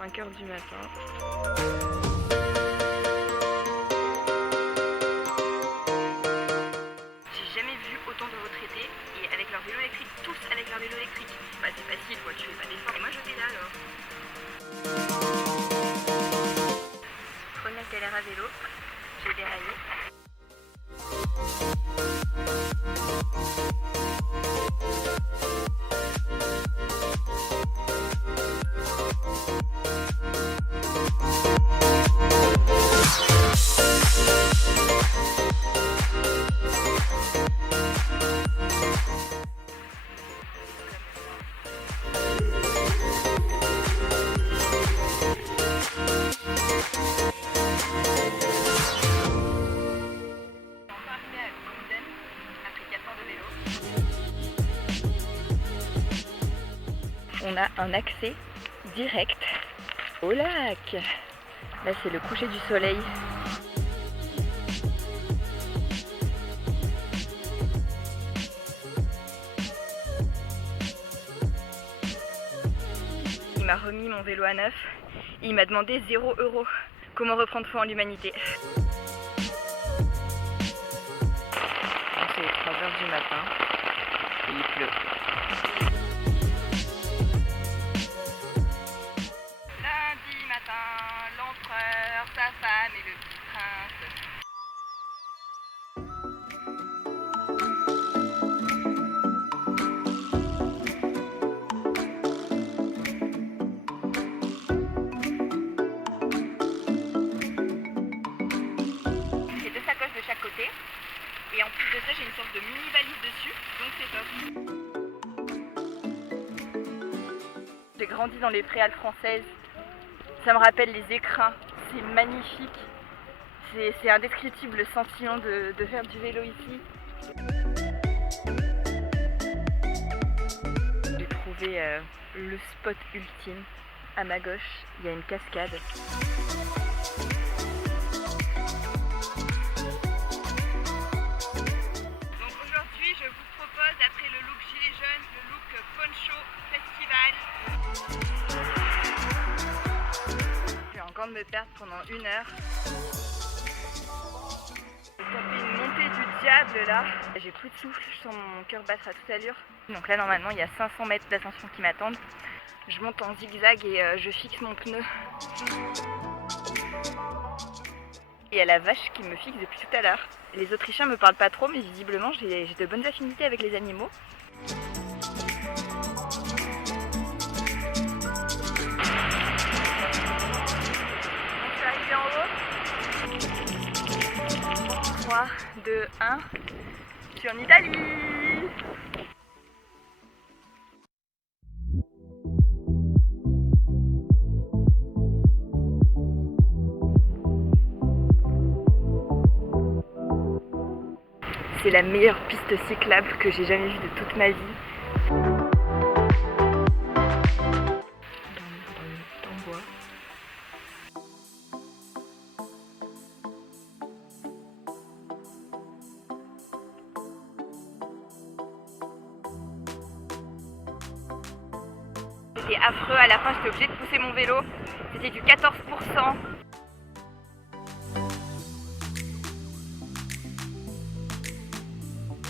5 h du matin. J'ai jamais vu autant de retraités et avec leur vélo électrique, tous avec leur vélo électrique. Bah c'est facile quoi, tu fais pas d'effort. Et moi je pédale alors. Première galère à vélo, j'ai déraillé. On a un accès direct au lac. Là c'est le coucher du soleil. Il m'a remis mon vélo à neuf. Il m'a demandé 0 €. Comment reprendre foi en l'humanité? C'est 3 h du matin et il pleut. Lundi matin, l'empereur, sa femme et le petit prince. J'ai 2 sacoches de chaque côté. Et en plus de ça, j'ai une sorte de mini valise dessus, donc c'est top. J'ai grandi dans les préalpes françaises. Ça me rappelle les écrins. C'est magnifique. C'est indescriptible le sentiment de faire du vélo ici. J'ai trouvé le spot ultime. À ma gauche, il y a une cascade. Après le look gilet jaune, le look poncho festival. Je vais encore me perdre pendant 1 heure. J'ai tapé une montée du diable là. J'ai plus de souffle, je sens mon cœur battre à toute allure. Donc là normalement il y a 500 mètres d'ascension qui m'attendent. Je monte en zigzag et je fixe mon pneu. Il y a la vache qui me fixe depuis tout à l'heure. Les Autrichiens me parlent pas trop, mais visiblement j'ai de bonnes affinités avec les animaux. Je suis arrivée en haut. 3, 2, 1. Je suis en Italie. C'est la meilleure piste cyclable que j'ai jamais vue de toute ma vie. Dans le bois. C'était affreux, à la fin j'étais obligée de pousser mon vélo. C'était du 14%.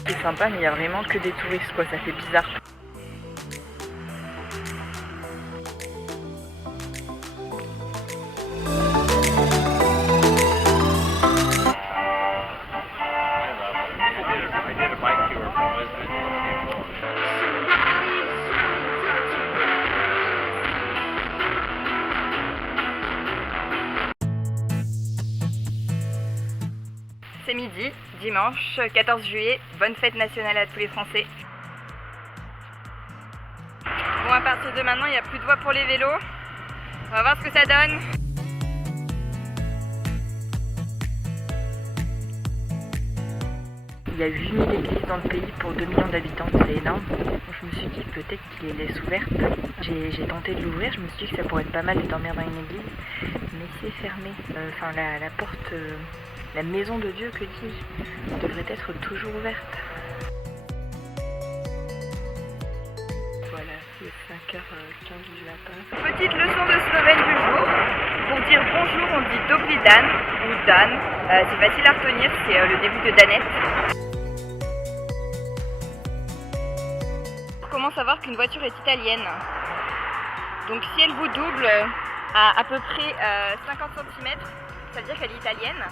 C'est sympa, mais il n'y a vraiment que des touristes, quoi, ça fait bizarre. C'est midi, dimanche 14 juillet, bonne fête nationale à tous les Français. Bon, à partir de maintenant, il n'y a plus de voie pour les vélos. On va voir ce que ça donne. Il y a 8000 églises dans le pays pour 2 millions d'habitants, c'est énorme. Donc je me suis dit peut-être qu'ils les laissent ouvertes. J'ai tenté de l'ouvrir, je me suis dit que ça pourrait être pas mal de dormir dans une église. Mais c'est fermé. Enfin, la porte... La maison de Dieu, que dis-je, devrait être toujours ouverte. Voilà, le sac 5h15 du matin. Petite leçon de slovène du jour. Pour dire bonjour, on dit Dobri dan ou Dan. C'est facile à retenir, c'est le début de Danette. Comment savoir qu'une voiture est italienne? Donc si elle vous double à peu près 50 cm, ça veut dire qu'elle est italienne.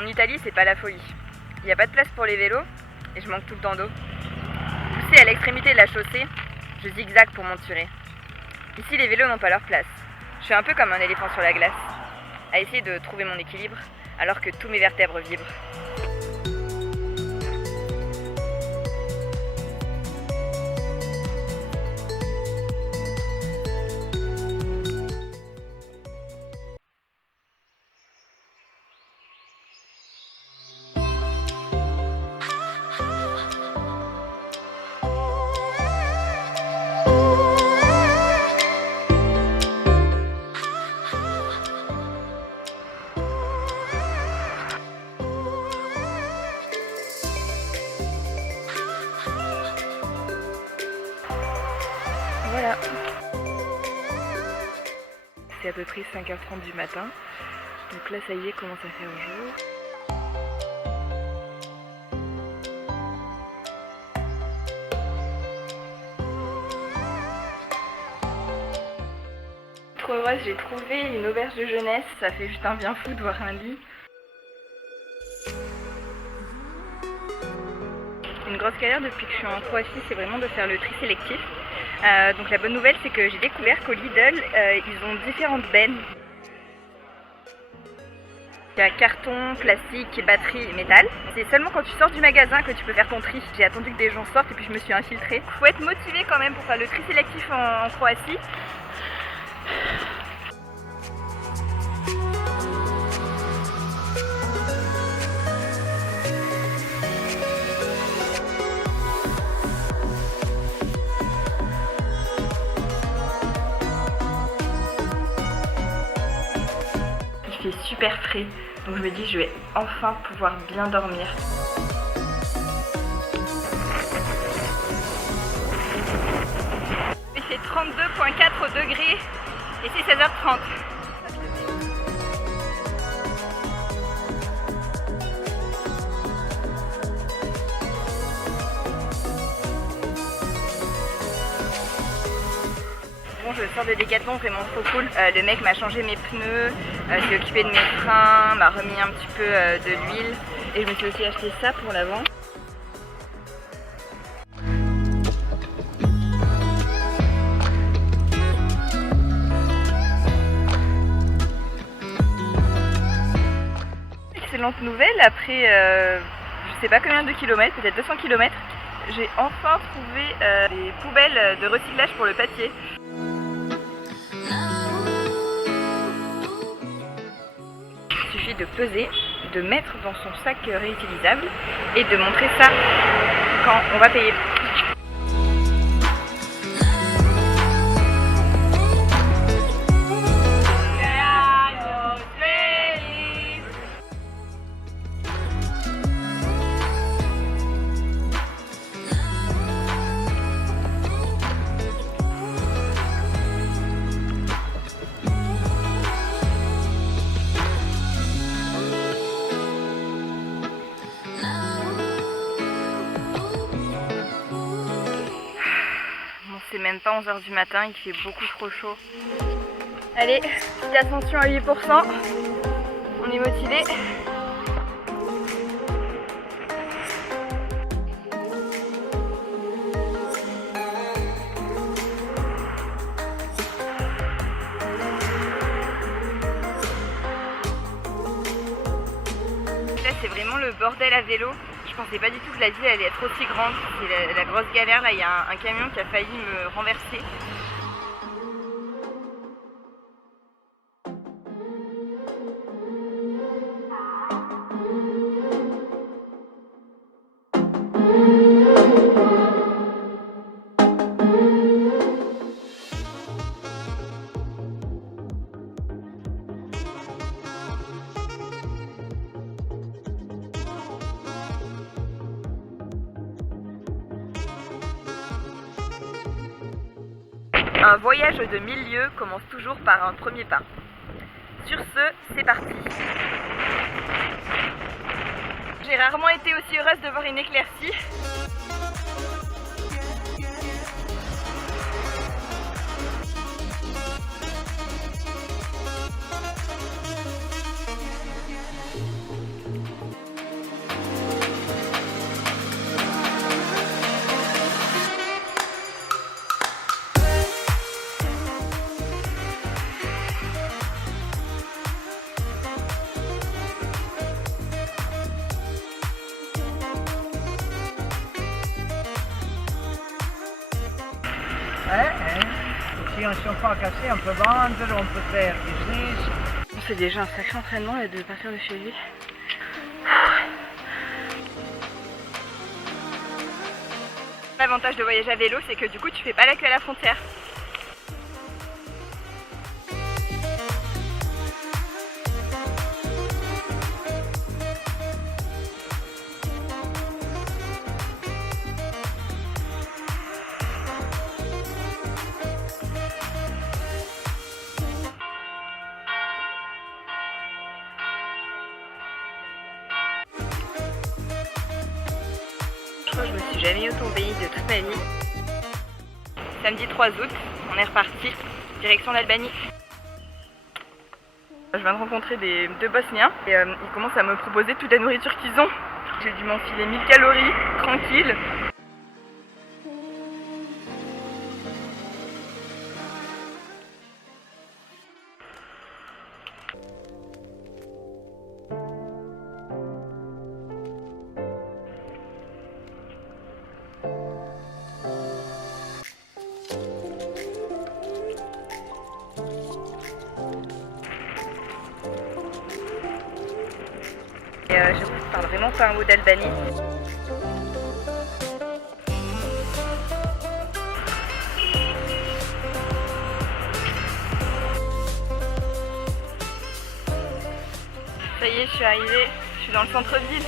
En Italie, c'est pas la folie. Il n'y a pas de place pour les vélos et je manque tout le temps d'eau. Poussé à l'extrémité de la chaussée, je zigzague pour m'enturer. Ici, les vélos n'ont pas leur place. Je suis un peu comme un éléphant sur la glace, à essayer de trouver mon équilibre alors que tous mes vertèbres vibrent. Voilà. C'est à peu près 5h30 du matin. Donc là, ça y est, commence à faire jour. Trop heureuse, j'ai trouvé une auberge de jeunesse. Ça fait juste un bien fou de voir un lit. Une grosse galère depuis que je suis en Croatie, c'est vraiment de faire le tri sélectif. Donc la bonne nouvelle, c'est que j'ai découvert qu'au Lidl, ils ont différentes bennes. Il y a carton, plastique, batterie et métal. C'est seulement quand tu sors du magasin que tu peux faire ton tri. J'ai attendu que des gens sortent et puis je me suis infiltrée. Faut être motivé quand même pour faire le tri sélectif en Croatie. Il fait super frais, donc je me dis je vais enfin pouvoir bien dormir. Il fait 32,4 degrés et c'est 16h30. Je sors de Decathlon, vraiment trop cool. Le mec m'a changé mes pneus, s'est occupé de mes freins, m'a remis un petit peu de l'huile et je me suis aussi acheté ça pour l'avant. Excellente nouvelle, après je sais pas combien de kilomètres, peut-être 200 km, j'ai enfin trouvé des poubelles de recyclage pour le papier. Il suffit de peser, de mettre dans son sac réutilisable et de montrer ça quand on va payer. C'est même pas 11h du matin, il fait beaucoup trop chaud. Allez, petite ascension à 8%. On est motivé. Là, c'est vraiment le bordel à vélo. Je pensais pas du tout que la ville allait être aussi grande. C'est la grosse galère. Là, il y a un camion qui a failli me renverser. Un voyage de 1000 lieues commence toujours par un premier pas. Sur ce, c'est parti. J'ai rarement été aussi heureuse de voir une éclaircie. Si on ne sont pas cassés, on peut vendre, on peut faire business. C'est déjà un sacré entraînement là, de partir de chez lui. L'avantage de voyager à vélo, c'est que du coup tu fais pas la queue à la frontière. Je me suis jamais autant baigné de toute ma vie. Samedi 3 août, on est reparti, direction l'Albanie. Je viens de rencontrer deux Bosniens et ils commencent à me proposer toute la nourriture qu'ils ont. J'ai dû m'enfiler 1000 calories, tranquille. Et je ne parle vraiment pas un mot d'Albanie. Ça y est, je suis arrivée, je suis dans le centre-ville.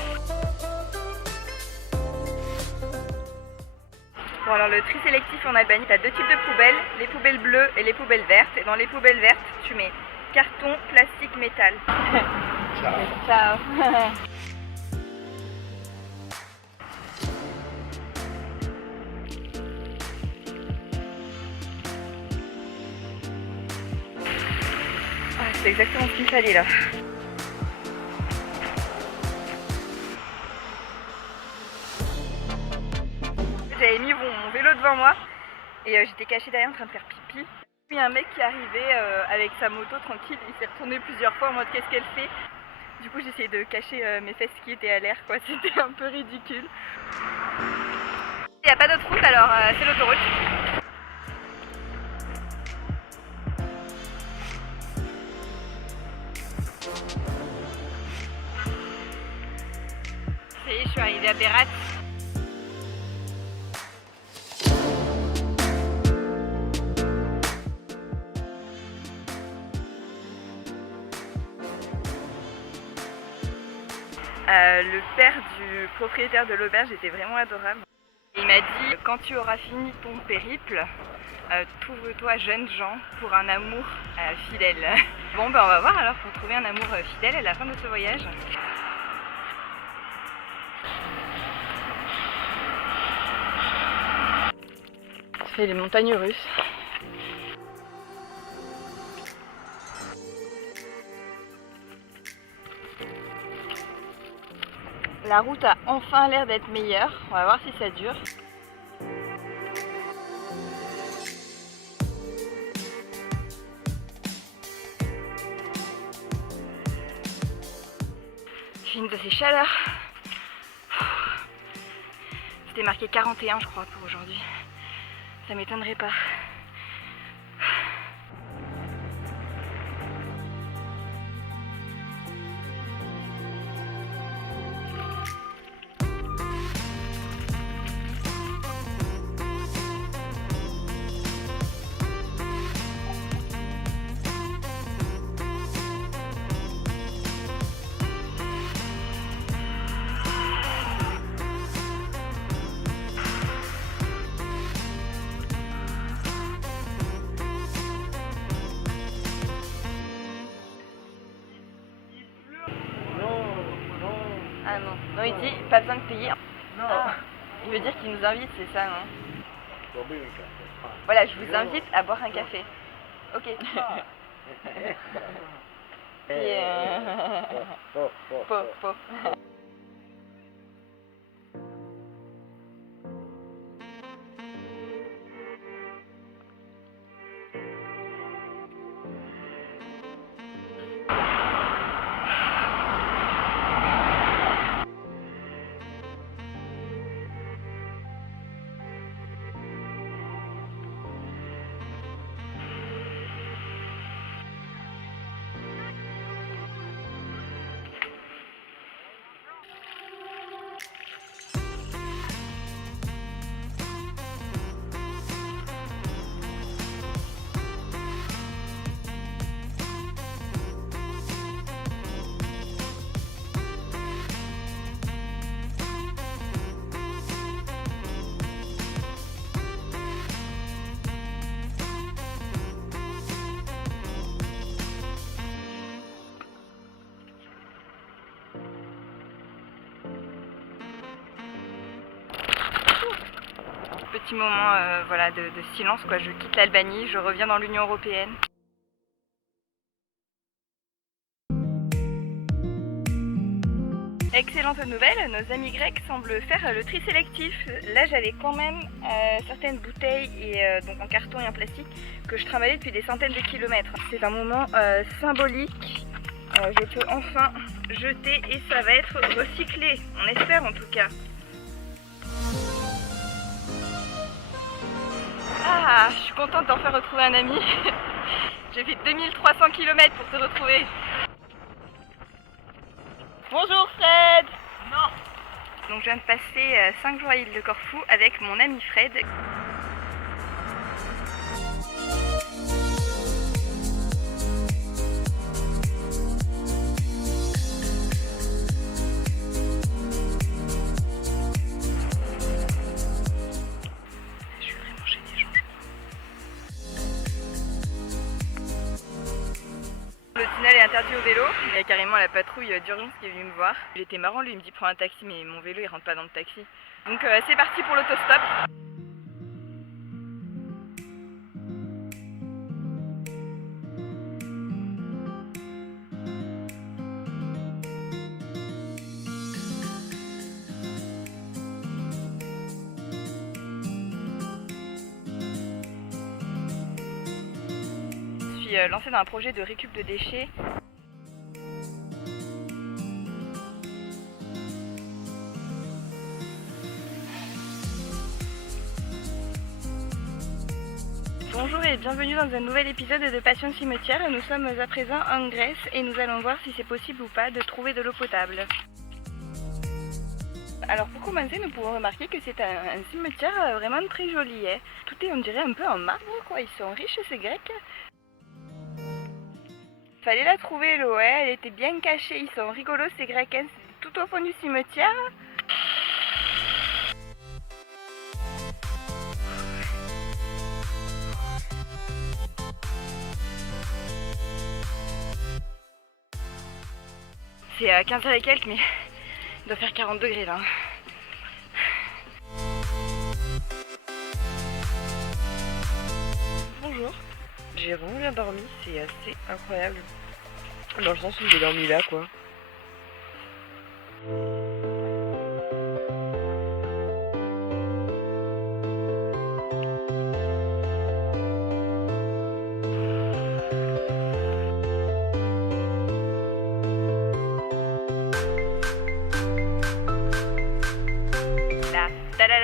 Bon alors le tri sélectif en Albanie, tu as deux types de poubelles, les poubelles bleues et les poubelles vertes. Et dans les poubelles vertes, tu mets carton, plastique, métal. Ciao. Ciao. C'est exactement ce qu'il fallait là. J'avais mis mon vélo devant moi et j'étais cachée derrière en train de faire pipi. Il y a un mec qui est arrivé avec sa moto tranquille, il s'est retourné plusieurs fois en mode qu'est-ce qu'elle fait. Du coup j'essayais de cacher mes fesses qui étaient à l'air quoi, c'était un peu ridicule. Il n'y a pas d'autre route alors c'est l'autoroute. Ça y est, je suis arrivée à Berat. Le père du propriétaire de l'auberge était vraiment adorable. Il m'a dit quand tu auras fini ton périple, trouve-toi jeune gens pour un amour fidèle. Bon ben on va voir alors pour trouver un amour fidèle à la fin de ce voyage. C'est les montagnes russes. La route a enfin l'air d'être meilleure, on va voir si ça dure. J'ai une de ces chaleurs. C'était marqué 41 je crois pour aujourd'hui. Ça m'étonnerait pas. Ah non. Non, il dit pas besoin de payer. Non. Ah. Il veut dire qu'il nous invite, c'est ça, non? Boire un café. Voilà, je vous invite à boire un café. Ok. Po. Petit moment voilà, de silence, quoi. Je quitte l'Albanie, je reviens dans l'Union Européenne. Excellente nouvelle, nos amis grecs semblent faire le tri sélectif. Là j'avais quand même certaines bouteilles et, donc en carton et en plastique que je travaillais depuis des centaines de kilomètres. C'est un moment symbolique, je peux enfin jeter et ça va être recyclé, on espère en tout cas. Ah, je suis contente d'enfin retrouver un ami. J'ai fait 2300 km pour te retrouver. Bonjour Fred. Non. Donc je viens de passer 5 jours à l'île de Corfou avec mon ami Fred. Je vais vraiment gêner les gens, je crois. Le tunnel est interdit au vélo. Il y a carrément la patrouille d'urgence qui est venue me voir. Il était marrant, lui, il me dit prends un taxi, mais mon vélo il rentre pas dans le taxi. Donc c'est parti pour l'autostop. Je suis lancée dans un projet de récup de déchets. Bonjour et bienvenue dans un nouvel épisode de Passion Cimetière. Nous sommes à présent en Grèce et nous allons voir si c'est possible ou pas de trouver de l'eau potable. Alors pour commencer, nous pouvons remarquer que c'est un cimetière vraiment très joli. Hein. Tout est, on dirait, un peu en marbre, quoi. Ils sont riches ces Grecs. Fallait la trouver l'eau, hein. Elle était bien cachée. Ils sont rigolos ces Grecs. Hein. C'est tout au fond du cimetière. C'est à 15h et quelques, mais il doit faire 40 degrés là. Bonjour, j'ai vraiment bien dormi, c'est assez incroyable. Dans le sens où j'ai dormi là, quoi.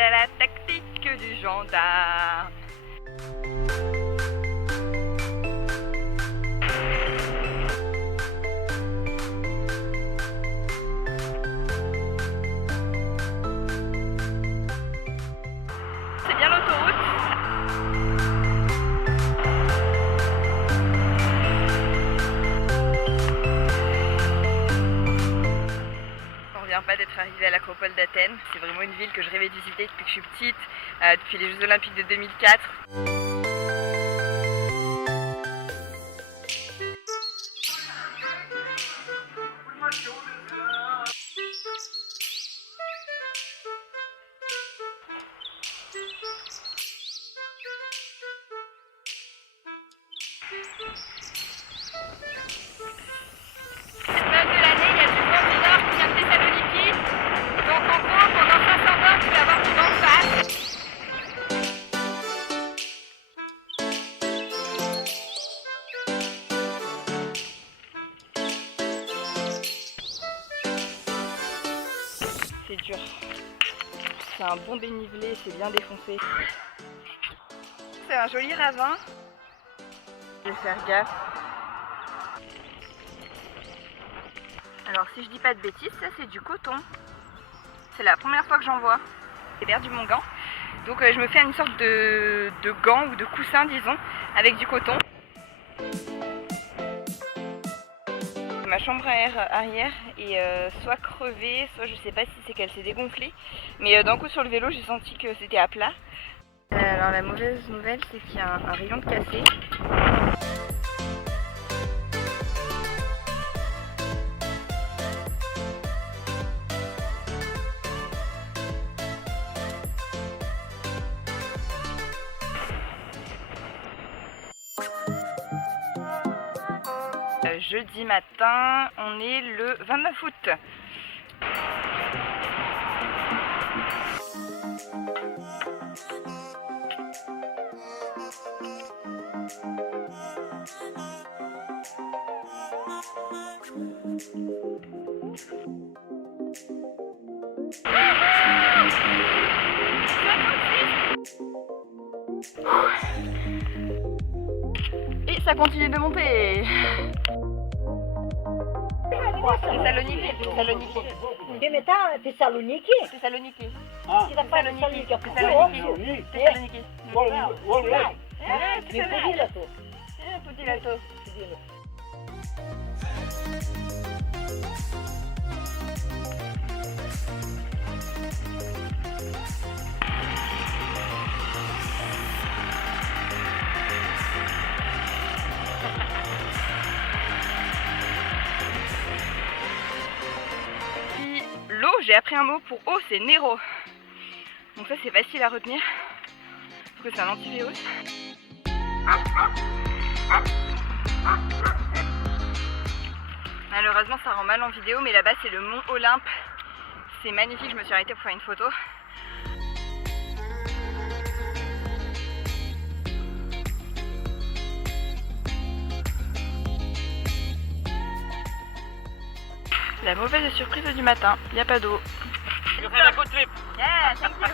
La tactique du gendarme. C'est bien l'autoroute. On revient pas d'être arrivé à l'Acropole d'Athènes. C'est vraiment une ville que je rêvais de visiter depuis que je suis petite, depuis les Jeux Olympiques de 2004. c'est dur. C'est un bon dénivelé, c'est bien défoncé. C'est un joli ravin. Je vais faire gaffe. Alors si je dis pas de bêtises, ça c'est du coton. C'est la première fois que j'en vois. J'ai perdu mon gant. Donc je me fais une sorte de gant ou de coussin disons, avec du coton. Ma chambre à air arrière est soit crevée, soit je sais pas si c'est qu'elle s'est dégonflée. Mais d'un coup sur le vélo j'ai senti que c'était à plat. Alors la mauvaise nouvelle c'est qu'il y a un rayon de cassé. Jeudi matin, on est le 29 août. Et ça continue de monter. Thessaloniki. Che metà Thessaloniki? Thessaloniki. Chi da fare Thessaloniki? Thessaloniki. Mi puoi dire tu? Puoi dire tu. L'eau, j'ai appris un mot pour eau, c'est Nero. Donc ça c'est facile à retenir, parce que c'est un antivirus. Malheureusement ça rend mal en vidéo, mais là-bas c'est le mont Olympe. C'est magnifique, je me suis arrêtée pour faire une photo. La mauvaise surprise du matin, il n'y a pas d'eau. You have a good trip. Yeah, thank you.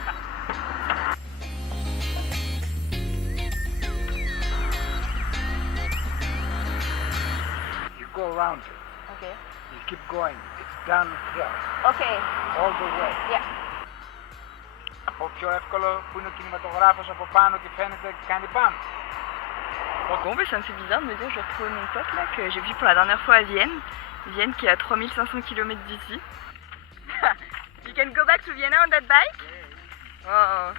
You go around it. Okay. You keep going. It's downhill. Okay. All the way. Yeah. Από πιο εύκολο που είναι ο κινηματογράφος από πάνω και φαίνεται και κάνει μπαμ. Bon, ça me fait bizarre de me dire que je vais retrouver mon pote là que j'ai vu pour la dernière fois à Vienne. Vienne qui est à 3500 km d'ici. You can go back to Vienna on that bike? Oh.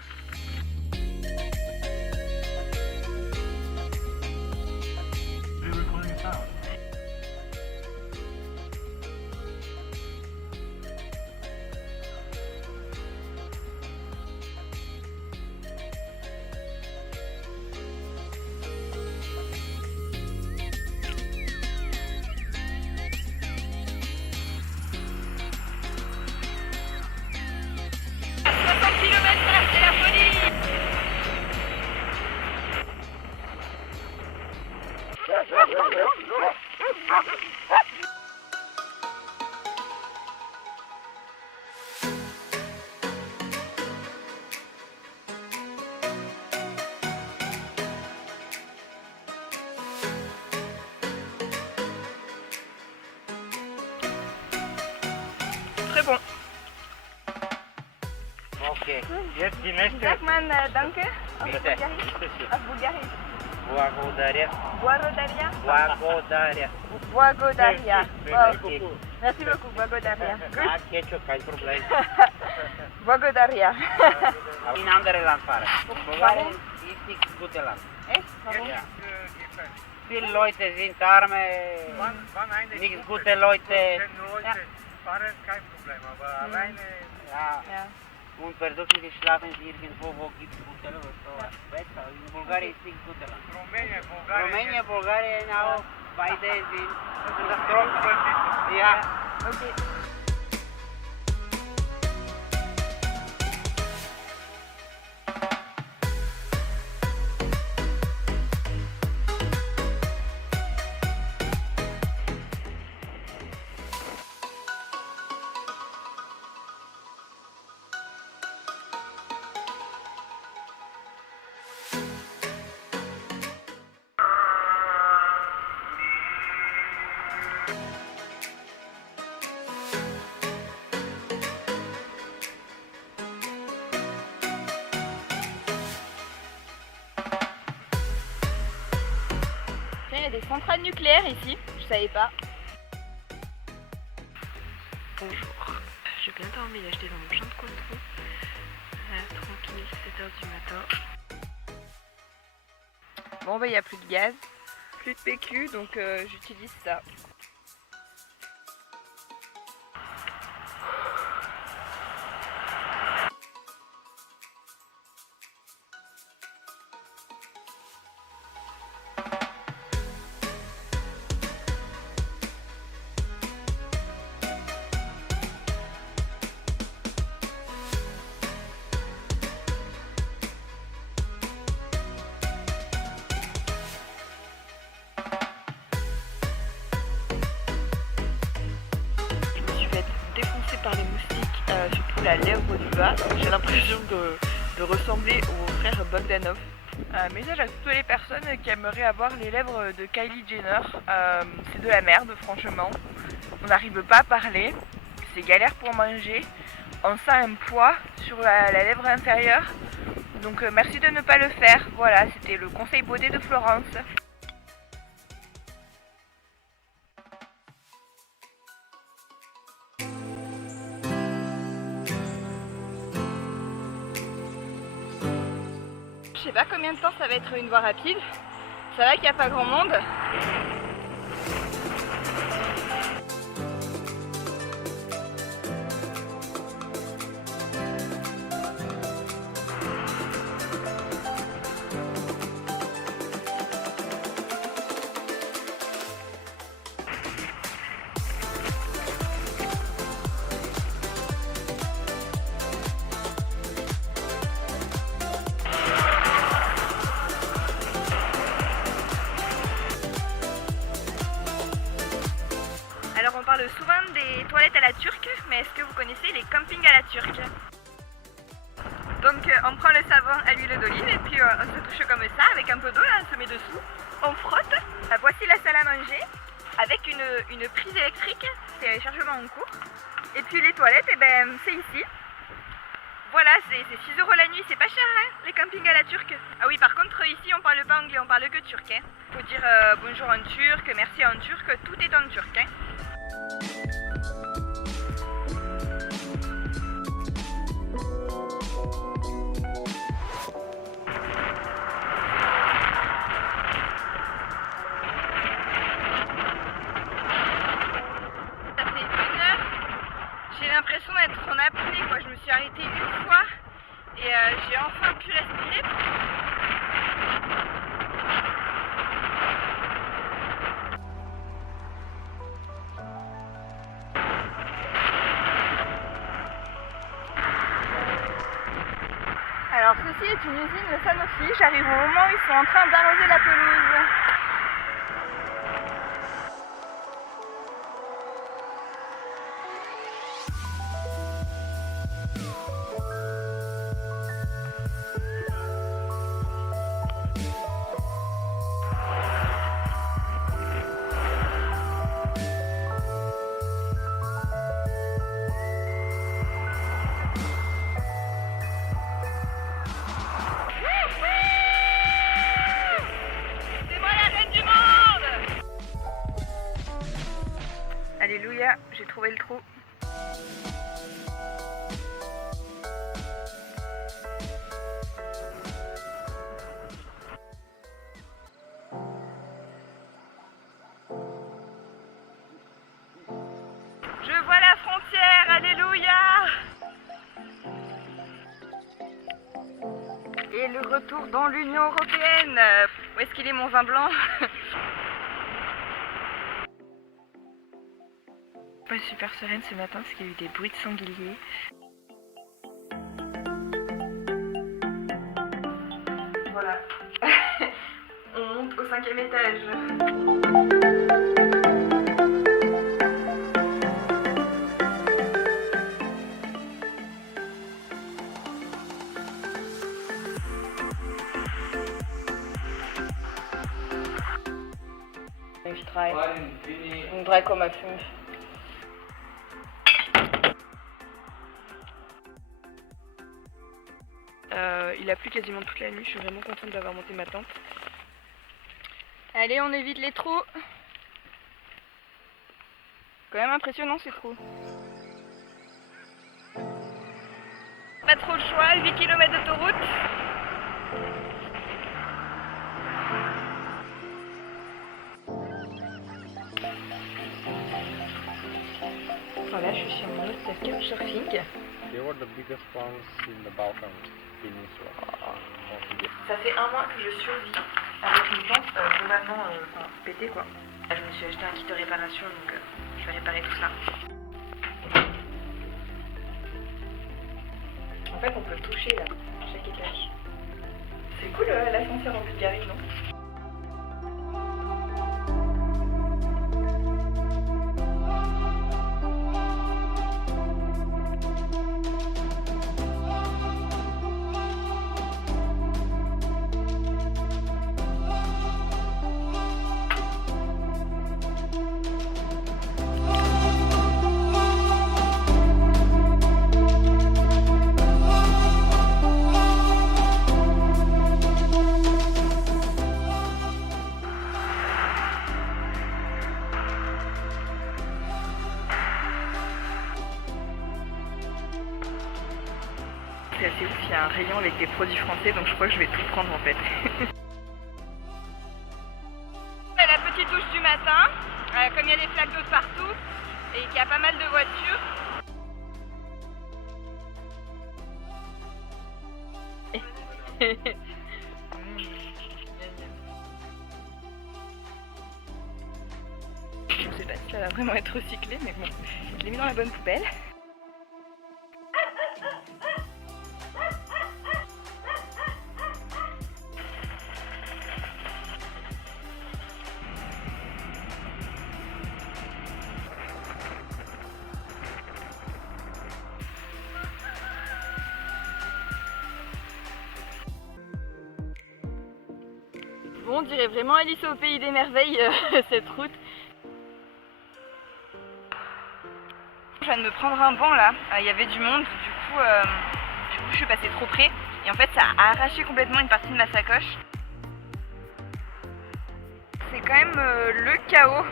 Très bon. Okay. Jetzt die nächste. Sagt man danke auf Bitte. Bulgarisch? Auf Bulgarisch. Благодаря. Благодаря. Благодаря. Благодаря. Merci. Merci beaucoup, благодаря. Ah, ketchup, kein Problem. Благодаря. In andere Land fahren. Bulgarien ist nicht ein gutes Land. Echt? Warum? Ja. Viele Leute sind arme, nicht gute Leute. Ja. Fahren kein Problem, aber alleine. Ja. Ja. Und versuchen schlafen sie irgendwo, wo gibt es gute Leute. So, besser. In Bulgarien ist nicht gutes Land. Rumänien, Bulgarien auch. Beide sind Katastrophe. Ja. Okay. il y a des centrales nucléaires ici, je savais pas. Bonjour, j'ai bien dormi, là j'étais dans mon champ de contrôle. Tranquille, 7h du matin. Bon bah il n'y a plus de gaz, plus de PQ, donc j'utilise ça. Par les moustiques, surtout la lèvre du bas. J'ai l'impression de ressembler au frère Bogdanov. Un message à toutes les personnes qui aimeraient avoir les lèvres de Kylie Jenner. C'est de la merde, franchement. On n'arrive pas à parler, c'est galère pour manger. On sent un poids sur la lèvre inférieure. Donc merci de ne pas le faire. Voilà, c'était le conseil beauté de Florence. Je sais pas combien de temps ça va être une voie rapide. Ça va qu'il n'y a pas grand monde. Alors on parle souvent des toilettes à la turque, mais est-ce que vous connaissez les campings à la turque? Donc on prend le savon à l'huile d'olive et puis on se touche comme ça avec un peu d'eau, là, on se met dessous, on frotte. Voici la salle à manger avec une prise électrique, c'est un chargement en cours. Et puis les toilettes, eh ben, c'est ici. Voilà, c'est 6 € la nuit, c'est pas cher hein, les campings à la turque. Ah oui, par contre ici on parle pas anglais, on parle que turc. Hein. Faut dire bonjour en turc, merci en turc, tout est en turc. Hein. Ça fait 1 heure, j'ai l'impression d'être en apnée quoi. Je me suis arrêtée une fois et j'ai enfin pu respirer. Alors ceci est une usine de Sanofi, j'arrive au moment où ils sont en train d'arroser la pelouse. Alléluia, j'ai trouvé le trou. Je vois la frontière, alléluia. Et le retour dans l'Union Européenne. Où est-ce qu'il est mon vin blanc? Pas super sereine ce matin parce qu'il y a eu des bruits de sangliers. Voilà. On monte au 5e étage. Je travaille. On travaille comme un fume. Il a plu quasiment toute la nuit, je suis vraiment contente d'avoir monté ma tente. Allez, on évite les trous. Quand même impressionnant ces trous. Pas trop le choix, 8 km d'autoroute. Voilà, je suis sur mon autre couchsurfing. They were the biggest prawns in the Balkan Peninsula. Ça fait 1 mois que je survis avec une tente globalement pétée quoi. Je me suis acheté un kit de réparation donc je vais réparer tout ça. En fait on peut toucher là, à chaque étage. C'est cool l'ascenseur en Bulgarie non? C'est assez ouf, il y a un rayon avec des produits français donc je crois que je vais tout prendre en fait. La petite douche du matin, comme il y a des flaques d'eau partout et qu'il y a pas mal de voitures. Je sais pas si ça va vraiment être recyclé mais bon, je l'ai mis dans la bonne poubelle. Bon, on dirait vraiment Alice au pays des merveilles cette route. Je viens de me prendre un banc là, il y avait du monde, du coup je suis passée trop près et en fait ça a arraché complètement une partie de ma sacoche. C'est quand même le chaos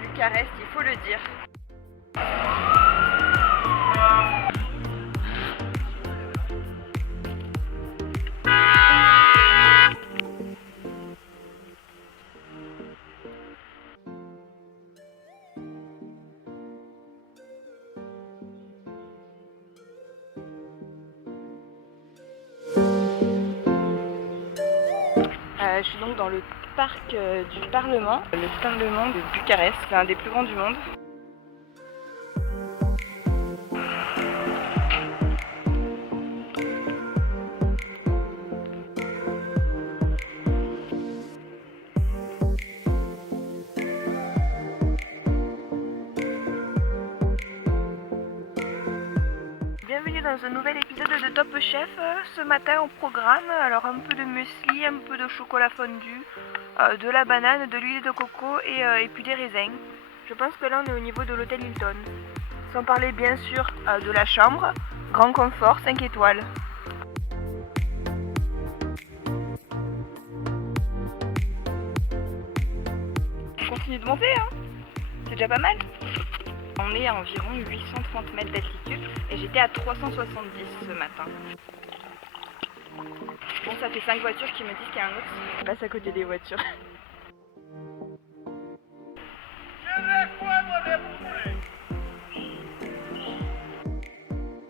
Bucarest, il faut le dire. Je suis donc dans le parc du Parlement, le Parlement de Bucarest, c'est un des plus grands du monde. Bienvenue dans un nouvel épisode de Top Chef. Ce matin au programme, alors un peu de muesli, un peu de chocolat fondu, de la banane, de l'huile de coco et puis des raisins. Je pense que là on est au niveau de l'hôtel Hilton. Sans parler bien sûr de la chambre, grand confort, 5 étoiles. On continue de monter hein, c'est déjà pas mal. On est à environ 830 mètres d'altitude et j'étais à 370 ce matin. Bon, ça fait 5 voitures qui me disent qu'il y a un autre qui passe à côté des voitures.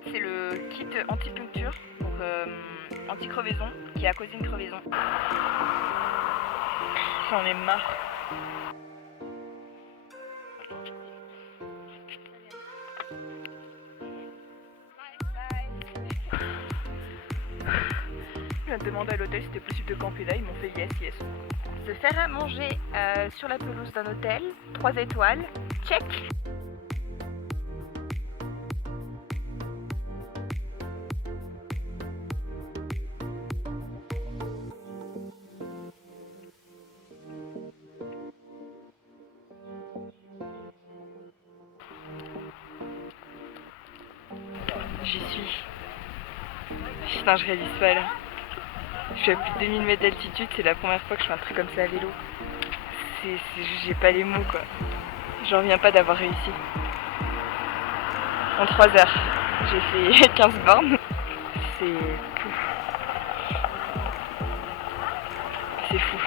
C'est le kit anti-puncture, donc anti-crevaison, qui a causé une crevaison. J'en ai marre. Je viens de demander à l'hôtel si c'était possible de camper là, ils m'ont fait yes, yes. Se faire à manger sur la pelouse d'un hôtel, 3 étoiles, check. J'y suis. Putain, je réalise pas là. Je suis à plus de 2000 mètres d'altitude, c'est la première fois que je fais un truc comme ça à vélo. j'ai pas les mots quoi. J'en reviens pas d'avoir réussi. En 3 heures, j'ai fait 15 bornes. C'est fou.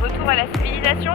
Retour à la civilisation.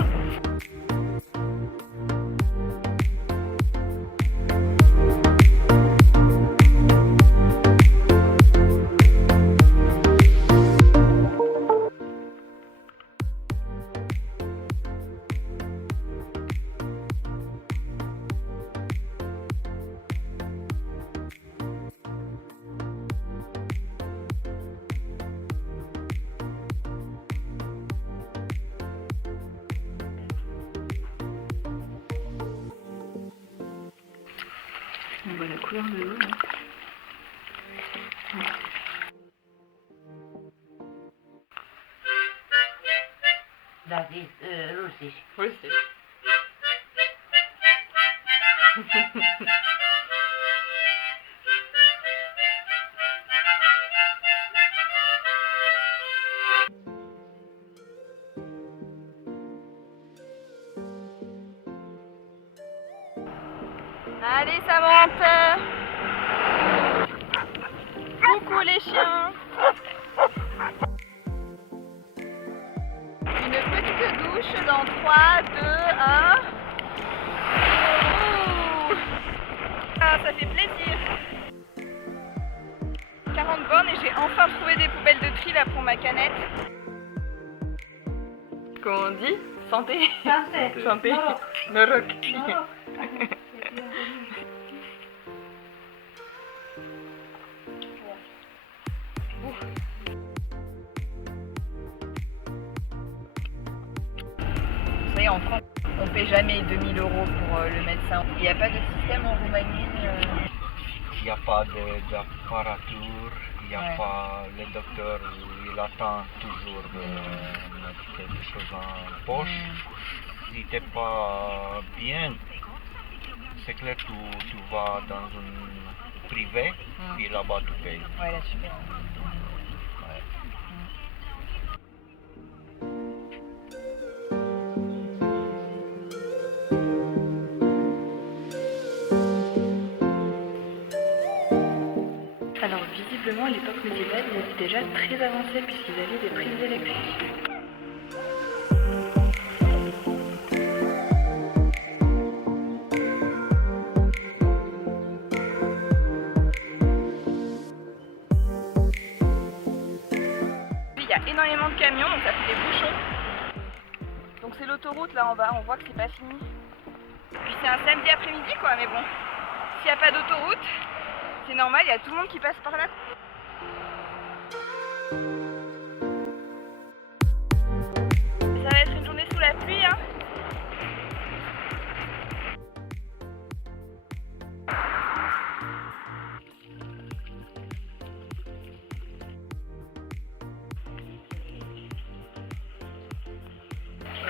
On voit la couleur de l'eau là. David, russisch. Russisch. Allez, ça monte. Coucou les chiens. Une petite douche dans 3, 2, 1. Ouh. Ah, ça fait plaisir. 40 bornes et j'ai enfin trouvé des poubelles de tri là pour ma canette. Comment on dit? Santé. Santé. Norok. Vous savez, en France, on paie jamais 2000 € pour le médecin. Il n'y a pas de système en Roumanie. Il n'y a pas d'apparature, il n'y a Ouais. pas le docteur, il attend toujours de mettre quelque chose en poche. Si tu n'es pas bien, c'est clair que tu vas dans un privé, puis là-bas tu payes. Ouais, là, super. Alors visiblement à l'époque médiévale, ils étaient déjà très avancés puisqu'ils avaient des prises électriques. Il y a énormément de camions, donc ça fait des bouchons. Donc c'est l'autoroute là en bas, on voit que c'est pas fini. Puis c'est un samedi après-midi quoi, mais bon, s'il n'y a pas d'autoroute, c'est normal, il y a tout le monde qui passe par là. Ça va être une journée sous la pluie, hein.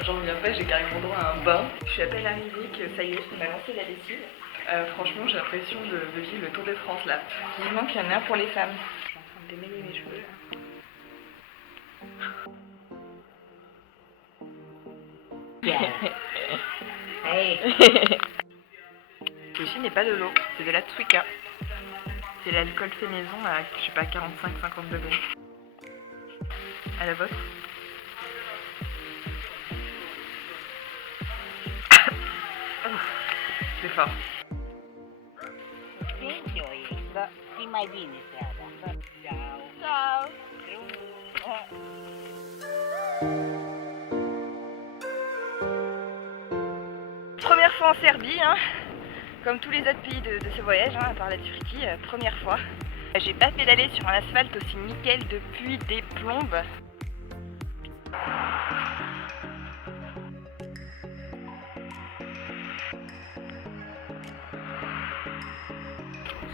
J'en reviens pas, j'ai carrément droit à un bain. Je suis à peine arrivée que ça y est, on m'a lancé la lessive. Franchement, j'ai l'impression de vivre le Tour de France là. Vivement qu'il y en a un pour les femmes. Je suis en train de démêler mes cheveux là. Ceci n'est pas de l'eau, c'est de la Tswika. C'est l'alcool fait maison à, je sais pas, 45-50 degrés. À la vôtre. C'est fort. Sì, mai bine strada. Ciao. Ciao. Première fois en Serbie, hein. Comme tous les autres pays de ce voyage, hein, à part la Turquie, première fois. J'ai pas pédalé sur un asphalte aussi nickel depuis des plombes.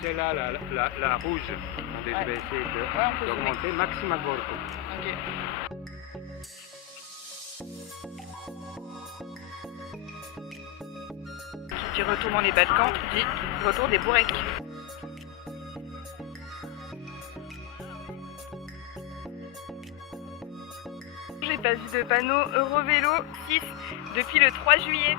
C'est là la rouge. Attendez, Ouais. je vais essayer Ouais, on peut d'augmenter Maxima Gorgo. Ok. Qui dit retour dans les Balkans, dit retour des Bourrecs. J'ai pas vu de panneau Eurovélo 6 depuis le 3 juillet.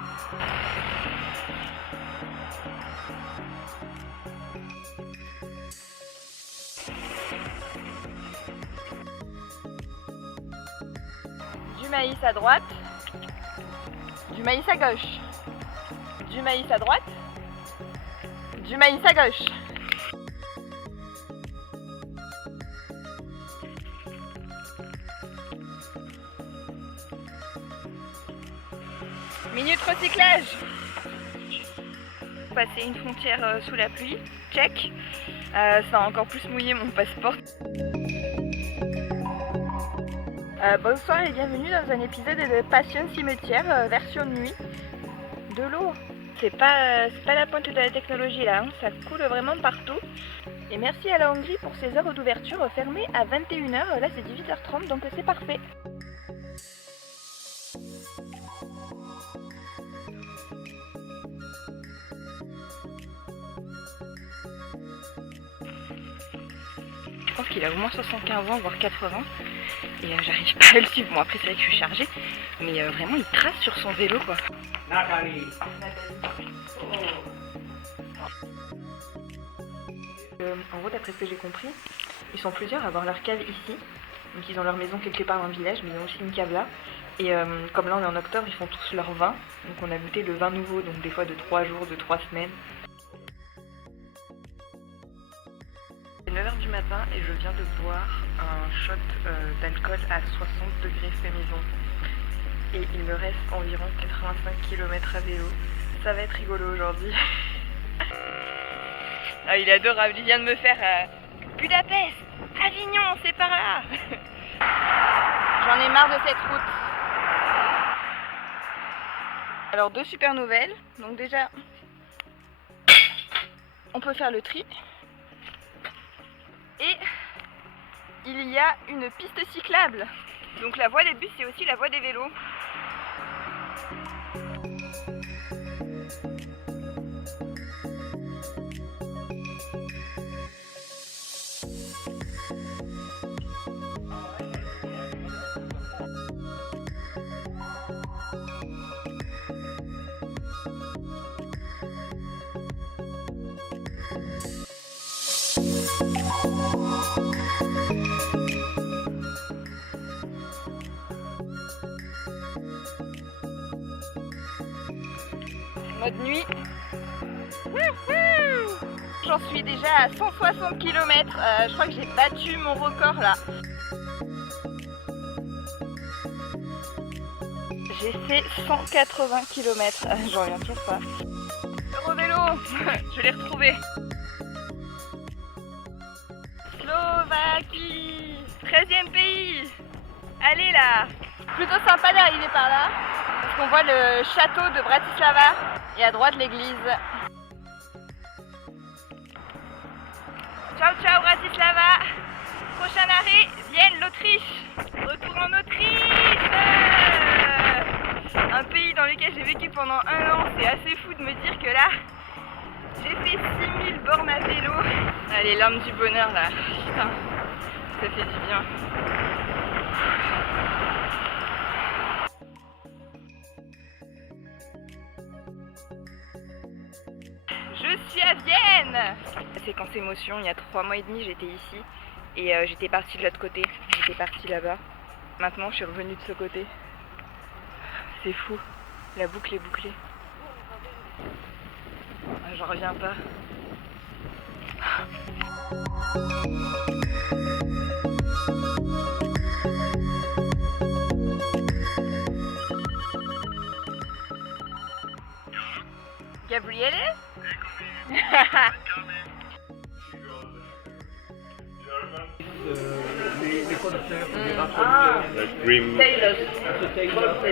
Du maïs à droite, du maïs à gauche, du maïs à droite, du maïs à gauche. Minute recyclage. Passer une frontière sous la pluie, check. Ça a encore plus mouillé mon passeport. Bonsoir et bienvenue dans un épisode de Passion Cimetière, version nuit. De l'eau, c'est pas la pointe de la technologie là, hein. Ça coule vraiment partout. Et merci à la Hongrie pour ses heures d'ouverture fermées à 21h, là c'est 18h30 donc c'est parfait. Je pense qu'il a au moins 75 ans, voire 80. Et j'arrive pas à le suivre. Bon, après, c'est vrai que je suis chargée. Mais vraiment, il trace sur son vélo, quoi. Nathalie. En gros, d'après ce que j'ai compris, ils sont plusieurs à avoir leur cave ici. Donc, ils ont leur maison quelque part dans le village, mais ils ont aussi une cave là. Et comme là, on est en octobre, ils font tous leur vin. Donc, on a goûté le vin nouveau, donc des fois de 3 jours, de 3 semaines. C'est 9h du matin et je viens de boire un shot d'alcool à 60 degrés fait maison. Et il me reste environ 85 km à vélo. Ça va être rigolo aujourd'hui. Ah, il est adorable. Il vient de me faire Budapest, Avignon, c'est par là. J'en ai marre de cette route. Alors, 2 super nouvelles. Donc déjà, on peut faire le tri. Et il y a une piste cyclable. Donc la voie des bus, c'est aussi la voie des vélos. Mode nuit. J'en suis déjà à 160 km. Je crois que j'ai battu mon record là. J'ai fait 180 km. J'en reviens toujours pas. Eurovélo, je l'ai retrouvé. Slovaquie, 13e pays. Allez là. Plutôt sympa d'arriver par là. Parce qu'on voit le château de Bratislava et à droite l'église. Ciao ciao Bratislava. Prochain arrêt, Vienne, l'Autriche. Retour en Autriche. Un pays dans lequel j'ai vécu pendant 1 an. C'est assez fou de me dire que là, j'ai fait 6000 bornes à vélo. Ah, les larmes du bonheur là. Putain, ça fait du bien. Je suis à Vienne. Séquence émotion, il y a 3 mois et demi j'étais ici et j'étais partie de l'autre côté, j'étais partie là-bas. Maintenant je suis revenue de ce côté. C'est fou, la boucle est bouclée. J'en reviens pas. Gabriele? Les Je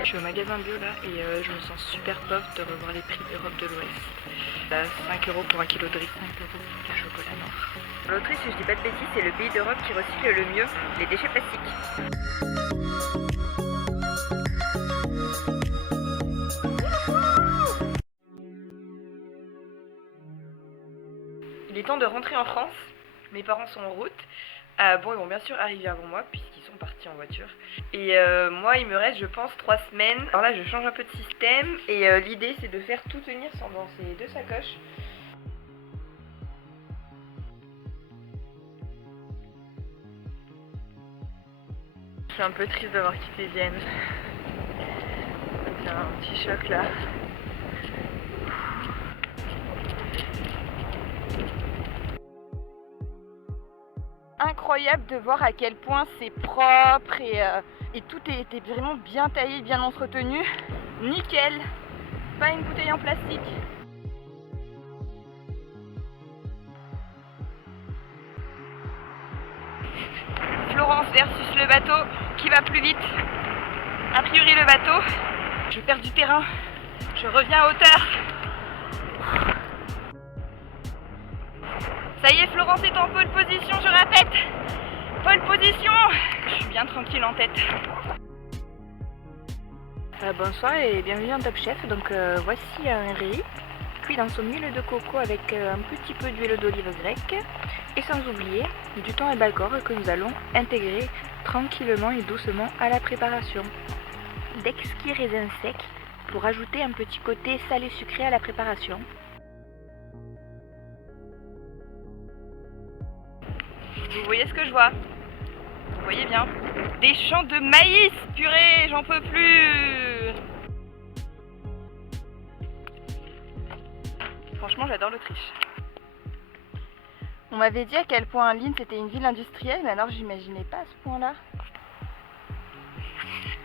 suis au magasin bio là et je me sens super pauvre de revoir les prix d'Europe de l'Ouest. 5 € pour un kilo de riz, 5 € pour du chocolat noir. L'Autriche, si je dis pas de bêtises, c'est le pays d'Europe qui recycle le mieux les déchets plastiques. Il est temps de rentrer en France. Mes parents sont en route. Bon, ils vont bien sûr arriver avant moi puisqu'ils sont partis en voiture. Et moi, il me reste, je pense, 3 semaines. Alors là, je change un peu de système et l'idée, c'est de faire tout tenir dans ces 2 sacoches. Je suis un peu triste d'avoir quitté Vienne. C'est un petit choc là. Incroyable de voir à quel point c'est propre et tout était vraiment bien taillé, bien entretenu. Nickel, pas une bouteille en plastique. Florence versus le bateau, qui va plus vite? A priori le bateau. Je perds du terrain, je reviens à hauteur. Ça y est, Florence est en pole position, je répète. Pole position. Je suis bien tranquille en tête. Bonsoir et bienvenue dans Top Chef. Donc voici un riz cuit dans son huile de coco avec un petit peu d'huile d'olive grecque. Et sans oublier du thon albacore que nous allons intégrer tranquillement et doucement à la préparation. D'exquis raisins secs pour ajouter un petit côté salé sucré à la préparation. Vous voyez ce que je vois? Vous voyez bien? Des champs de maïs, purée, j'en peux plus. Franchement, j'adore l'Autriche. On m'avait dit à quel point Linz était une ville industrielle, alors j'imaginais pas à ce point-là.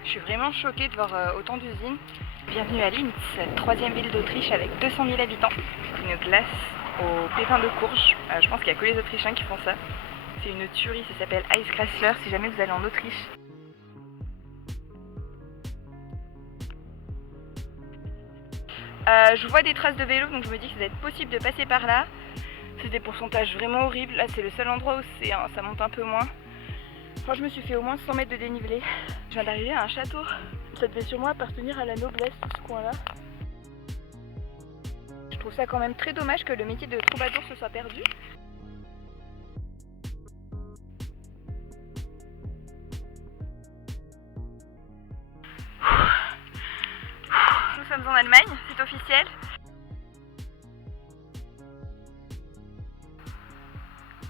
Je suis vraiment choquée de voir autant d'usines. Bienvenue à Linz, 3e ville d'Autriche avec 200 000 habitants. Une glace aux pépins de courge. Je pense qu'il n'y a que les Autrichiens qui font ça. C'est une tuerie, ça s'appelle Eiskrasler si jamais vous allez en Autriche. Je vois des traces de vélo, donc je me dis que ça va être possible de passer par là. C'est des pourcentages vraiment horribles. Là, c'est le seul endroit où ça monte un peu moins. Enfin, je me suis fait au moins 100 mètres de dénivelé. Je viens d'arriver à un château. Ça devait sûrement appartenir à la noblesse, tout ce coin-là. Je trouve ça quand même très dommage que le métier de troubadour se soit perdu. Nous sommes en Allemagne, c'est officiel.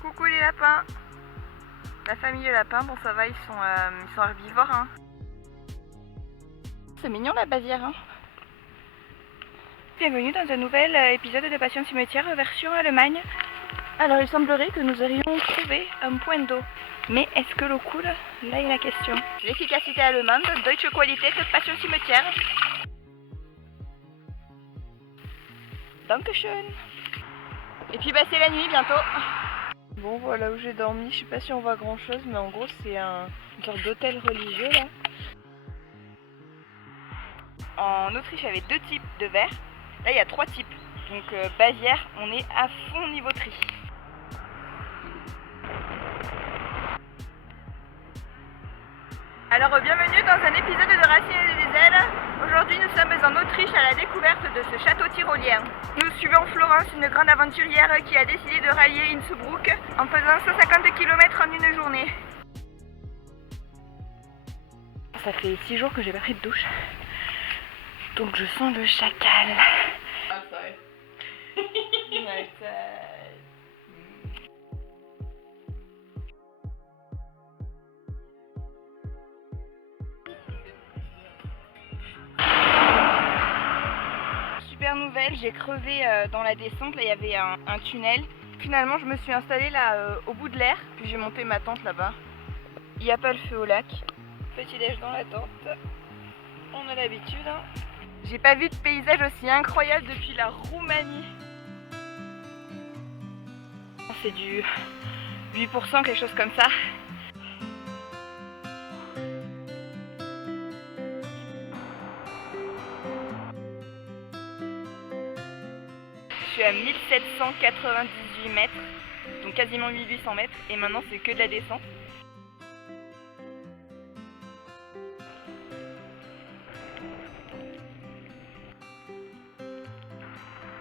Coucou les lapins. La famille lapin, bon ça va, ils sont herbivores. Hein. C'est mignon la Bavière. Hein. Bienvenue dans un nouvel épisode de Passion Cimetière version Allemagne. Alors il semblerait que nous aurions trouvé un point d'eau. Mais est-ce que l'eau coule? Là est la question. L'efficacité allemande, Deutsche Qualität, Passion Cimetière. Dankeschön. Et puis bah c'est la nuit bientôt. Bon voilà où j'ai dormi, je sais pas si on voit grand chose mais en gros c'est une sorte d'hôtel religieux là. En Autriche il y avait 2 types de verres, là il y a 3 types. Donc Bavière on est à fond niveau tri. Alors bienvenue dans un épisode de Racines et des ailes. Aujourd'hui nous sommes en Autriche à la découverte de ce château tyrolien. Nous suivons Florence, une grande aventurière qui a décidé de rallier Innsbruck en faisant 150 km en une journée. Ça fait 6 jours que j'ai pas pris de douche. Donc je sens le chacal. Super nouvelle, j'ai crevé dans la descente, là il y avait un tunnel. Finalement je me suis installée là au bout de l'air, puis j'ai monté ma tente là-bas. Il n'y a pas le feu au lac. Petit déj dans la tente, on a l'habitude. Hein. J'ai pas vu de paysage aussi incroyable depuis la Roumanie. C'est du 8%, quelque chose comme ça. suis à 1798 mètres, donc quasiment 1800 mètres, et maintenant c'est que de la descente.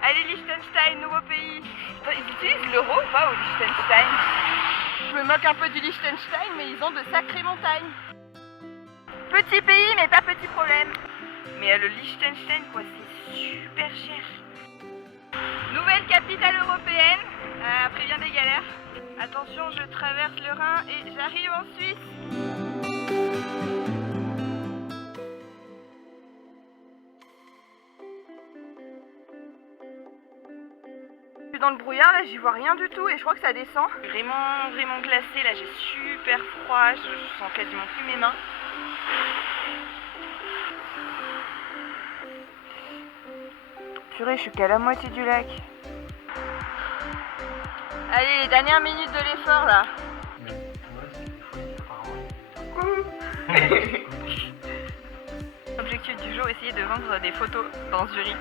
Allez, Liechtenstein, nouveau pays. Ils utilisent l'euro ou pas au Liechtenstein? Je me moque un peu du Liechtenstein, mais ils ont de sacrées montagnes. Petit pays, mais pas petit problème. Mais le Liechtenstein, quoi, c'est super cher. Nouvelle capitale européenne. Après bien des galères. Attention, je traverse le Rhin et j'arrive en Suisse. Dans le brouillard, là j'y vois rien du tout et je crois que ça descend. Vraiment glacé, là j'ai super froid, je sens quasiment plus mes mains. Purée, je suis qu'à la moitié du lac. Allez, les dernières minutes de l'effort là. Objectif du jour, essayer de vendre des photos dans Zurich.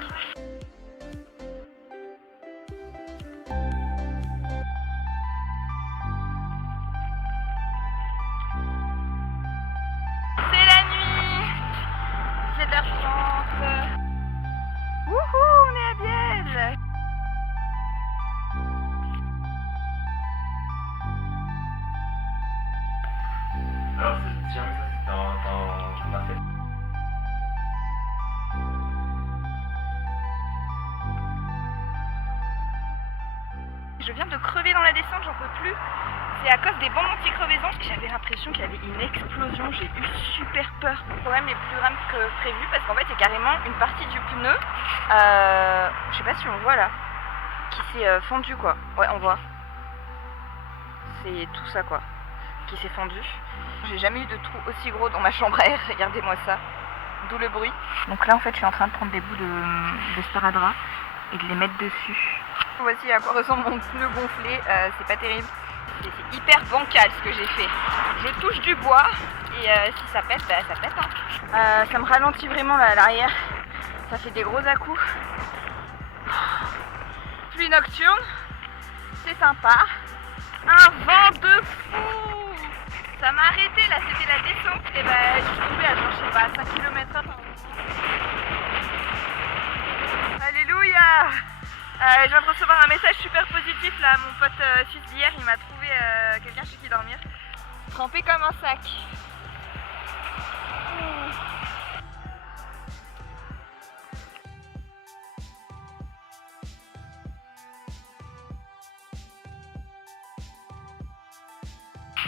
C'est la nuit, 17h30. Wouhou, on est à Bielle. Alors, si jamais ça c'est dans la fête. Je viens de crever dans la descente, j'en peux plus. C'est à cause des bandes anti-crevaison. J'avais l'impression qu'il y avait une explosion, j'ai eu super peur. Le problème est plus grave que prévu parce qu'en fait c'est carrément une partie du pneu, je sais pas si on voit là, qui s'est fendu quoi. Ouais, on voit. C'est tout ça quoi, qui s'est fendu. J'ai jamais eu de trou aussi gros dans ma chambre à air, regardez-moi ça. D'où le bruit. Donc là en fait je suis en train de prendre des bouts de sparadrap et de les mettre dessus. Voici à quoi ressemble mon pneu gonflé, c'est pas terrible. C'est hyper bancal ce que j'ai fait. Je touche du bois et si ça pète, bah ça pète. Hein. Ça me ralentit vraiment là à l'arrière. Ça fait des gros à-coups. Pluie nocturne, c'est sympa. Un vent de fou. Ça m'a arrêté là, c'était la descente. Et bah je suis tombée à genre, je sais pas, 5 km/h. Alléluia. Je viens de recevoir un message super positif là, mon pote suisse d'hier, il m'a trouvé quelqu'un chez qui dormir. Trempé comme un sac.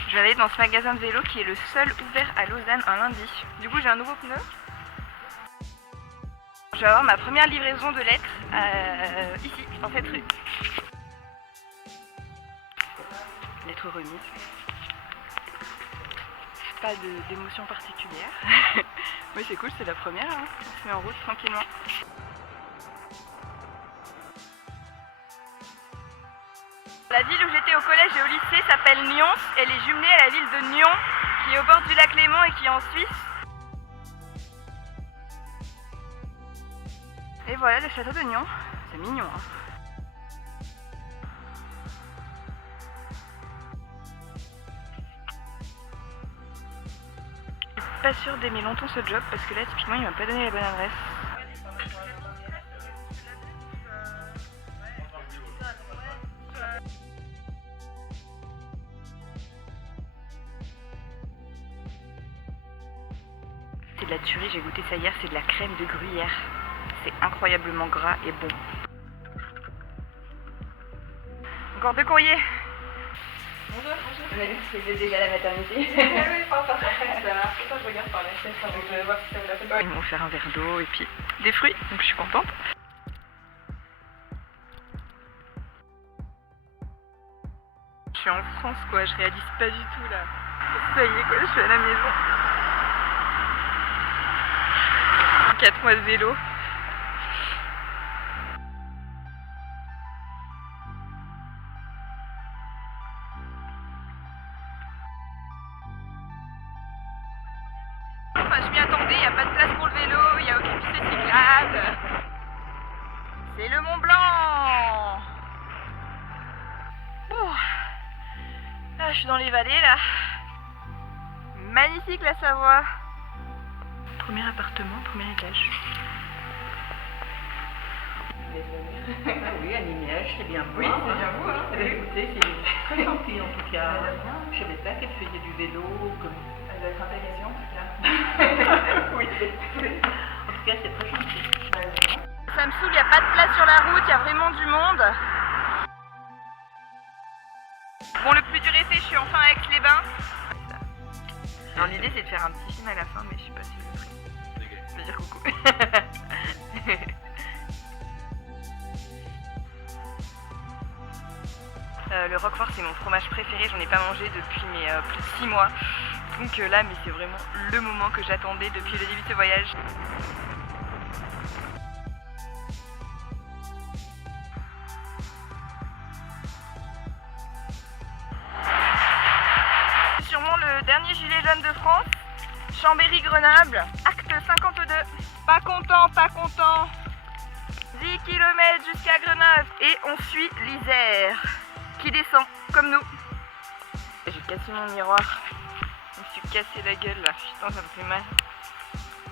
Je vais aller dans ce magasin de vélo qui est le seul ouvert à Lausanne un lundi. Du coup j'ai un nouveau pneu. Je vais avoir ma première livraison de lettres ici, en cette rue. Lettre remise. Pas d'émotion particulière. Oui, c'est cool, c'est la première. Hein. On se met en route tranquillement. La ville où j'étais au collège et au lycée s'appelle Nyons. Elle est jumelée à la ville de Nyon, qui est au bord du lac Léman et qui est en Suisse. Et voilà le château de Nyon, c'est mignon hein. Je suis pas sûre d'aimer longtemps ce job parce que là typiquement il m'a pas donné la bonne adresse. C'est de la tuerie, j'ai goûté ça hier, c'est de la crème de gruyère. C'est incroyablement gras et bon. Encore 2 courriers. Bonjour. On a vu que c'était déjà la maternité. Oui, pas ça marche. Pourquoi je regarde par la chaise avant de voir si ça vous l'a fait pas. Ils m'ont offert un verre d'eau et puis des fruits, donc je suis contente. Je suis en France quoi, je réalise pas du tout là. Ça y est quoi, je suis à la maison. 4 mois de vélo. Enfin, je m'y attendais, il n'y a pas de place pour le vélo, il n'y a aucune piste cyclable. C'est le Mont Blanc. Là, je suis dans les vallées, là. Magnifique, la Savoie. Premier appartement, premier étage. Oui, un image, c'est bien beau. Oui, c'est bien beau, hein. Écoutez, c'est très gentil en tout cas. Je savais pas qu'elle faisait du vélo. Comme... Elle doit être intéressée, en tout cas. Oui, en tout cas, c'est très gentil. Ça me saoule, il n'y a pas de place sur la route, il y a vraiment du monde. Bon, le plus dur est fait, je suis enfin avec les bains. Alors l'idée c'est de faire un petit film à la fin, mais je sais pas si je le ferai. Je veux dire coucou. Le Roquefort c'est mon fromage préféré, j'en ai pas mangé depuis plus de 6 mois. Donc là, mais c'est vraiment le moment que j'attendais depuis le début de ce voyage. Sûrement le dernier gilet jaune de France, Chambéry-Grenoble, acte 52. Pas content, pas content. 10 km jusqu'à Grenoble et on suit l'Isère qui descend comme nous. J'ai cassé mon miroir, je me suis cassé la gueule là, putain ça me fait mal.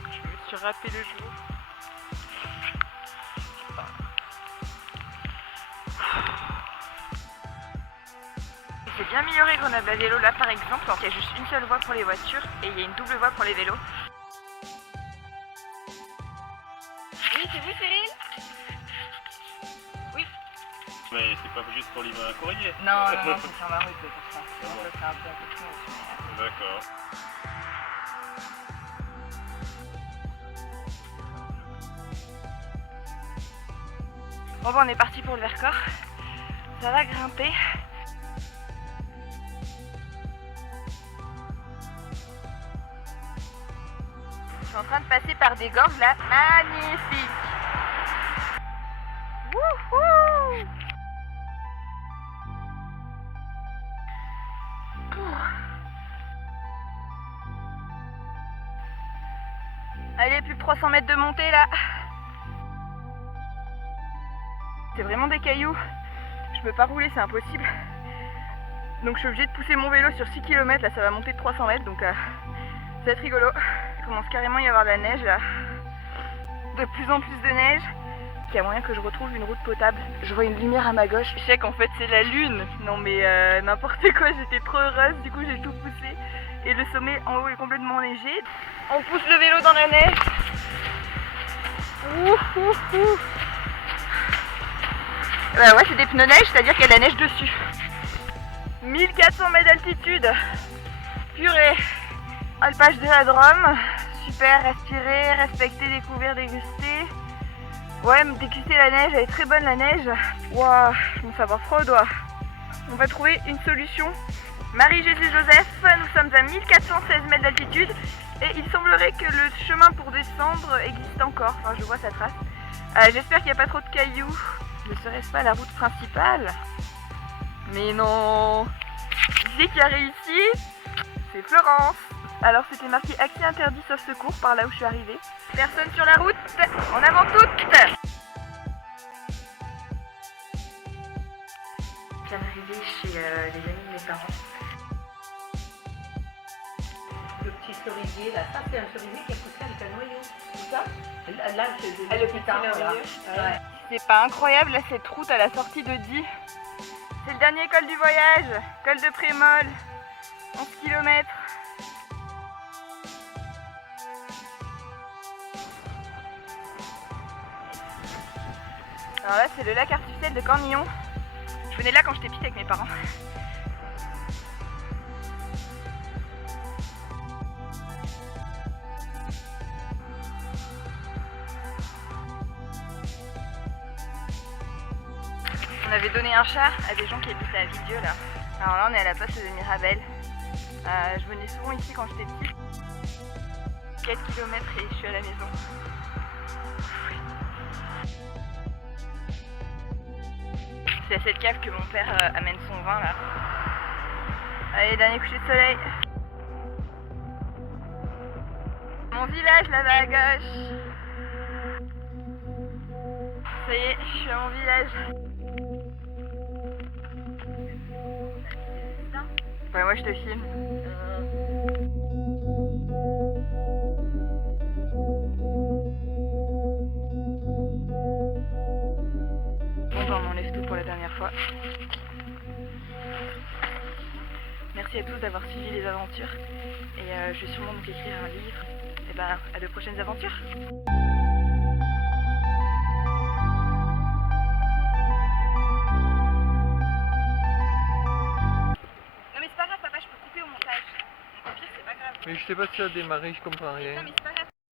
Je me suis râpé le genou. C'est bien amélioré Grenoble à vélo là par exemple, il y a juste une seule voie pour les voitures et il y a une double voie pour les vélos. Oui, c'est vous Cyril? Oui. Mais c'est pas juste pour livrer un courrier. Non, c'est sur ma route pour ça. Sinon, ça serait un peu aussi. D'accord. Bon, on est parti pour le Vercors. Ça va grimper. Je suis en train de passer par des gorges là, magnifiques. Wouhou! Allez, plus de 300 mètres de montée là. C'est vraiment des cailloux. Je peux pas rouler, c'est impossible. Donc je suis obligée de pousser mon vélo sur 6 km. Là, ça va monter de 300 mètres. Donc ça va être rigolo. Il commence carrément à y avoir de la neige là. De plus en plus de neige. Il y a moyen que je retrouve une route potable. Je vois une lumière à ma gauche. Je sais qu'en fait c'est la lune. Non mais n'importe quoi, j'étais trop heureuse. Du coup j'ai tout poussé. Et le sommet en haut est complètement enneigé. On pousse le vélo dans la neige. Ouh, ouh, ouh. Bah ouais, c'est des pneus neige, c'est-à-dire qu'il y a de la neige dessus. 1400 mètres d'altitude. Purée. Alpage de la Drôme. Super, respirer, respecter, découvrir, déguster. Ouais, déguster la neige, elle est très bonne la neige. Waouh, je commence à avoir froid aux doigts. On va trouver une solution. Marie-Jésus-Joseph, nous sommes à 1416 mètres d'altitude et il semblerait que le chemin pour descendre existe encore. Enfin, je vois sa trace. J'espère qu'il n'y a pas trop de cailloux. Ne serait-ce pas la route principale? Mais non. Qui c'est qui a réussi? C'est Florence. Alors c'était marqué accès interdit sauf secours par là où je suis arrivée. Personne sur la route, en avant toutes. Je viens d'arriver chez les amis de mes parents. Le petit cerisier, là, ça c'est un cerisier qui a poussé avec un noyau. C'est ça? Là, c'est le petit voilà. Ouais. C'est pas incroyable là cette route à la sortie de Die. C'est le dernier col du voyage, col de Prémol, 11 km. Alors là c'est le lac artificiel de Cornillon. Je venais là quand j'étais petite avec mes parents. On avait donné un chat à des gens qui habitaient à Vidieu là. Alors là on est à la place de Mirabel. Je venais souvent ici quand j'étais petite. 4 km et je suis à la maison. C'est à cette cave que mon père amène son vin là. Allez, dernier coucher de soleil. Mon village là-bas à gauche. Ça y est, je suis à mon village. Ouais, moi je te filme. Bon, ben, on enlève tout pour la dernière fois. Merci à tous d'avoir suivi les aventures. Et je vais sûrement donc écrire un livre. Et ben, à de prochaines aventures. Non mais c'est pas grave, papa, je peux couper au montage. Au pire, c'est pas grave. Mais je sais pas si ça a démarré, je comprends rien. Non mais c'est pas grave.